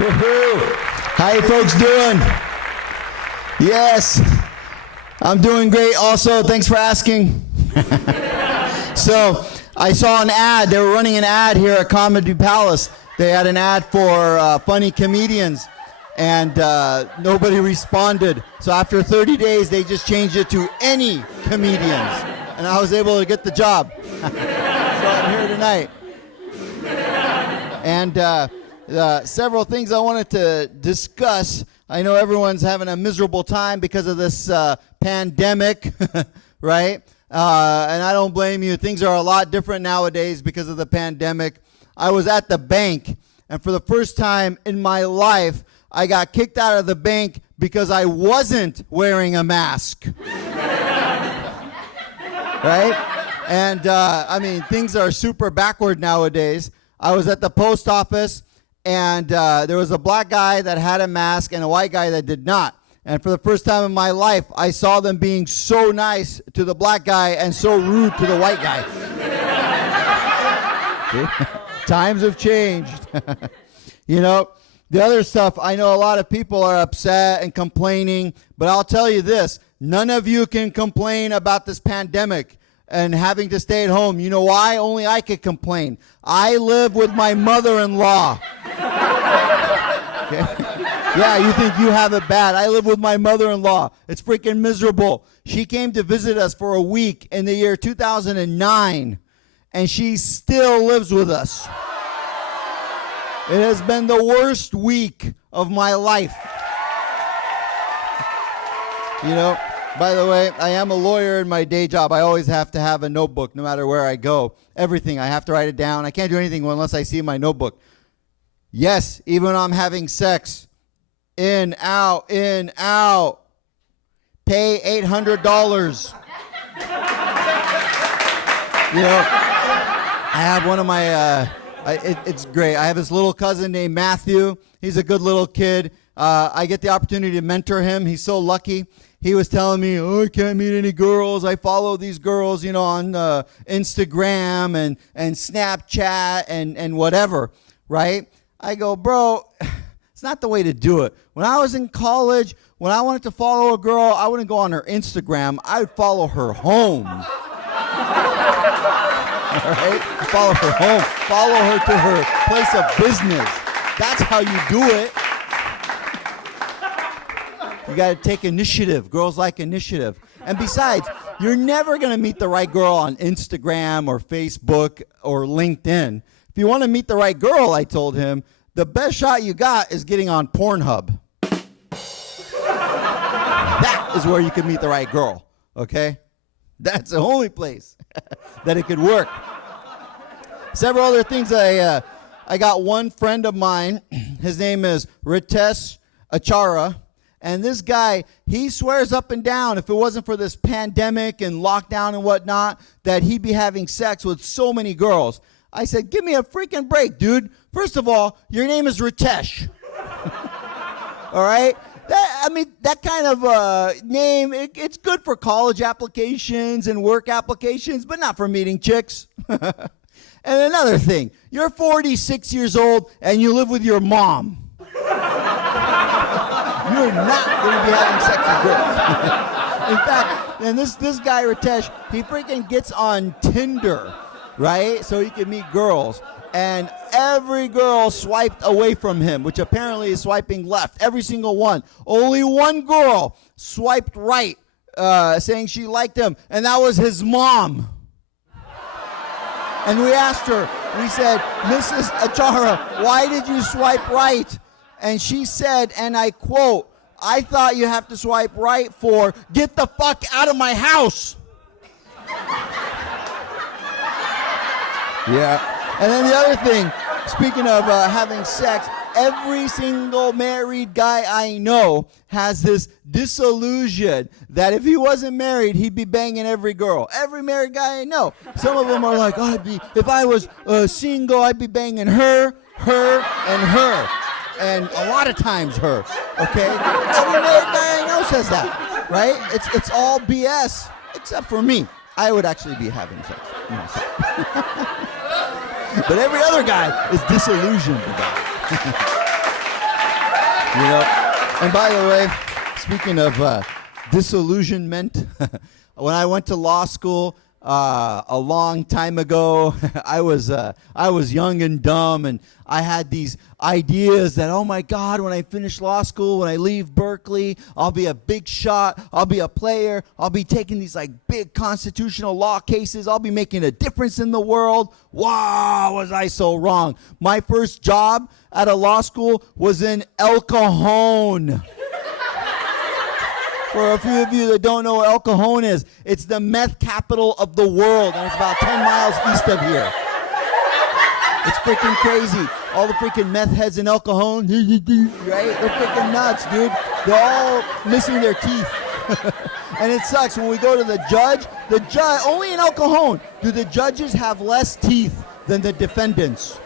Woohoo! How you folks doing? Yes, I'm doing great also. Thanks for asking. So, I saw an ad. They were running an ad here at Comedy Palace. They had an ad for funny comedians, and nobody responded. So after 30 days, they just changed it to any comedians, and I was able to get the job. So I'm here tonight. And several things I wanted to discuss. I know everyone's having a miserable time because of this pandemic, right? And I don't blame you. Things are a lot different nowadays because of the pandemic. I was at the bank, and for the first time in my life, I got kicked out of the bank because I wasn't wearing a mask. Right? And, I mean, things are super backward nowadays. I was at the post office, and there was a black guy that had a mask and a white guy that did not. And for the first time in my life, I saw them being so nice to the black guy and so rude to the white guy. Times have changed. You know, the other stuff, I know a lot of people are upset and complaining, but I'll tell you this, none of you can complain about this pandemic and having to stay at home. You know why? Only I could complain. I live with my mother-in-law. Okay? Yeah, you think you have it bad. I live with my mother-in-law. It's freaking miserable. She came to visit us for a week in the year 2009, and she still lives with us. It has been the worst week of my life. You know, by the way, I am a lawyer in my day job. I always have to have a notebook no matter where I go. Everything, I have to write it down. I can't do anything unless I see my notebook. Yes, even when I'm having sex. In, out. Pay $800. You know, I have one of my, it's great. I have this little cousin named Matthew. He's a good little kid. I get the opportunity to mentor him. He's so lucky. He was telling me, oh, I can't meet any girls. I follow these girls, you know, on Instagram and Snapchat and whatever, right? I go, bro, it's not the way to do it. When I was in college, when I wanted to follow a girl, I wouldn't go on her Instagram. I would follow her home. All right? Follow her home. Follow her to her place of business. That's how you do it. You got to take initiative. Girls like initiative. And besides, you're never going to meet the right girl on Instagram or Facebook or LinkedIn. If you want to meet the right girl, I told him, the best shot you got is getting on Pornhub. That is where you can meet the right girl, okay? That's the only place that it could work. Several other things. I got one friend of mine. His name is Ritesh Achara. And this guy, he swears up and down, if it wasn't for this pandemic and lockdown and whatnot, that he'd be having sex with so many girls. I said, give me a freaking break, dude. First of all, your name is Ritesh. All right? That kind of name, it's good for college applications and work applications, but not for meeting chicks. And another thing, you're 46 years old and you live with your mom. You're not going to be having sex with girls. In fact, and this guy, Ritesh, he freaking gets on Tinder, right? So he can meet girls. And every girl swiped away from him, which apparently is swiping left. Every single one. Only one girl swiped right, saying she liked him, and that was his mom. And we asked her, we said, Mrs. Achara, why did you swipe right? And she said, and I quote, I thought you have to swipe right for, get the fuck out of my house. Yeah. And then the other thing, speaking of having sex, every single married guy I know has this disillusion that if he wasn't married, he'd be banging every girl. Every married guy I know. Some of them are like, oh, if I was single, I'd be banging her, and her. And a lot of times her, okay? Every married guy I know says that, right? It's all BS, except for me. I would actually be having sex. No, but every other guy is disillusioned about it. You know? And by the way, speaking of disillusionment, when I went to law school a long time ago, I was young and dumb, and I had these ideas that, oh my God, when I finish law school, when I leave Berkeley, I'll be a big shot, I'll be a player, I'll be taking these like big constitutional law cases, I'll be making a difference in the world. Wow, was I so wrong. My first job at a law school was in El Cajon. For a few of you that don't know what El Cajon is, it's the meth capital of the world, and it's about 10 miles east of here. It's freaking crazy. All the freaking meth heads in El Cajon, right? They're freaking nuts, dude. They're all missing their teeth. And it sucks when we go to the judge, only in El Cajon do the judges have less teeth than the defendants.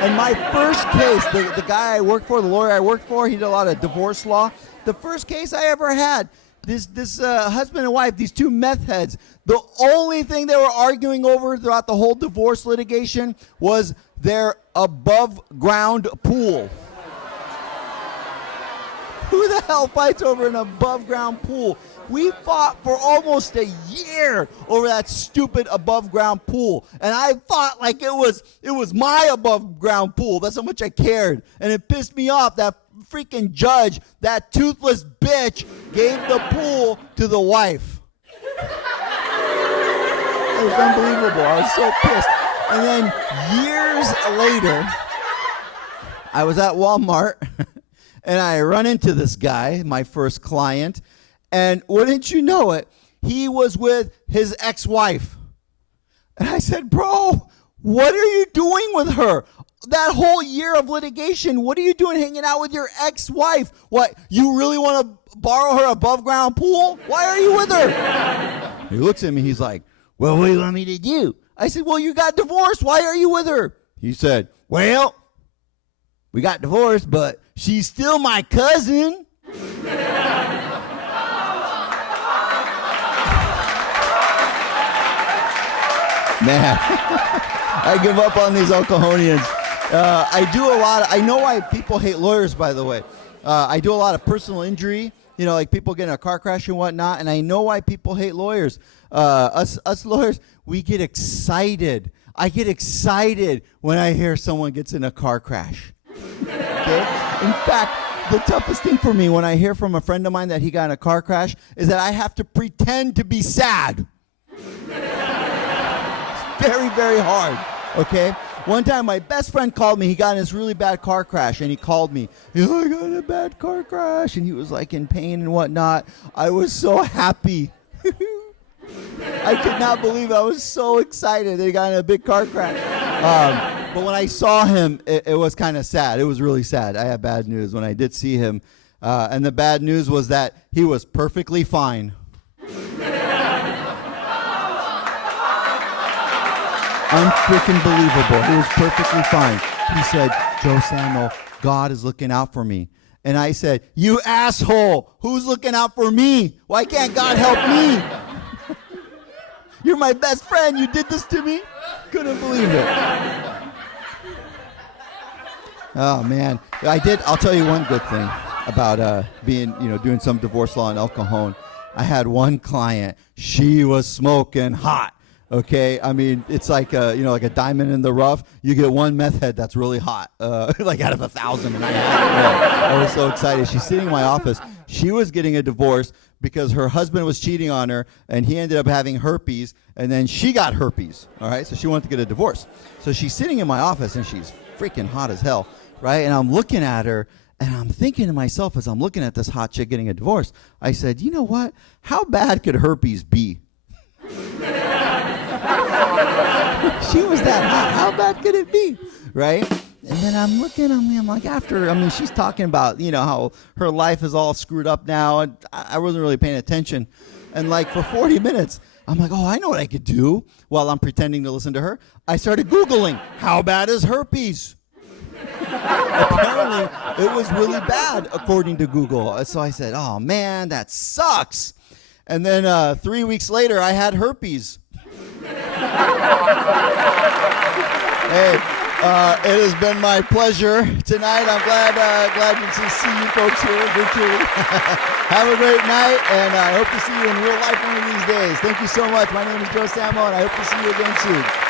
And my first case, the guy I worked for, the lawyer I worked for, he did a lot of divorce law. The first case I ever had, this husband and wife, these two meth heads, the only thing they were arguing over throughout the whole divorce litigation was their above-ground pool. Who the hell fights over an above-ground pool? We fought for almost a year over that stupid above-ground pool. And I thought like it was my above-ground pool. That's how much I cared. And it pissed me off that freaking judge, that toothless bitch, gave the pool to the wife. It was unbelievable. I was so pissed. And then years later, I was at Walmart, and I run into this guy, my first client, and wouldn't you know it, he was with his ex-wife. And I said, bro, what are you doing with her? That whole year of litigation, what are you doing hanging out with your ex-wife? What, you really want to borrow her above-ground pool? Why are you with her? He looks at me, he's like, well, what do you want me to do? I said, well, you got divorced. Why are you with her? He said, well, we got divorced, but she's still my cousin. Man, I give up on these El Cajonians. I know why people hate lawyers, by the way. I do a lot of personal injury, like people get in a car crash and whatnot, and I know why people hate lawyers. Us lawyers, we get excited. I get excited when I hear someone gets in a car crash. Okay? In fact, the toughest thing for me when I hear from a friend of mine that he got in a car crash is that I have to pretend to be sad. It's very, very hard, okay? One time, my best friend called me. He got in this really bad car crash, and he called me. I got in a bad car crash, and he was like in pain and whatnot. I was so happy. I could not believe I was so excited that he got in a big car crash. But when I saw him, it was kind of sad. It was really sad. I have bad news when I did see him. And the bad news was that he was perfectly fine. Unfreaking believable. He was perfectly fine. He said, Joe Samo, God is looking out for me. And I said, you asshole, who's looking out for me? Why can't God help me? You're my best friend. You did this to me? Couldn't believe it. Oh, man. I'll tell you one good thing about doing some divorce law in El Cajon. I had one client. She was smoking hot. Okay, I mean, it's like like a diamond in the rough. You get one meth head that's really hot, like out of 1,000. And I was so excited. She's sitting in my office. She was getting a divorce because her husband was cheating on her, and he ended up having herpes, and then she got herpes. All right, so she wanted to get a divorce. So she's sitting in my office, and she's freaking hot as hell, right? And I'm looking at her, and I'm thinking to myself as I'm looking at this hot chick getting a divorce, I said, you know what? How bad could herpes be? She was that hot. How bad could it be? Right? And then I'm looking at me. I'm like, she's talking about, how her life is all screwed up now. And I wasn't really paying attention. And like for 40 minutes, I'm like, oh, I know what I could do while I'm pretending to listen to her. I started Googling, how bad is herpes? Apparently, it was really bad, according to Google. So I said, oh, man, that sucks. And then 3 weeks later, I had herpes. Hey, It has been my pleasure tonight. I'm glad to see you folks here virtually. Have a great night, and I hope to see you in real life one of these days. Thank you so much. My name is Joe Samo, and I hope to see you again soon.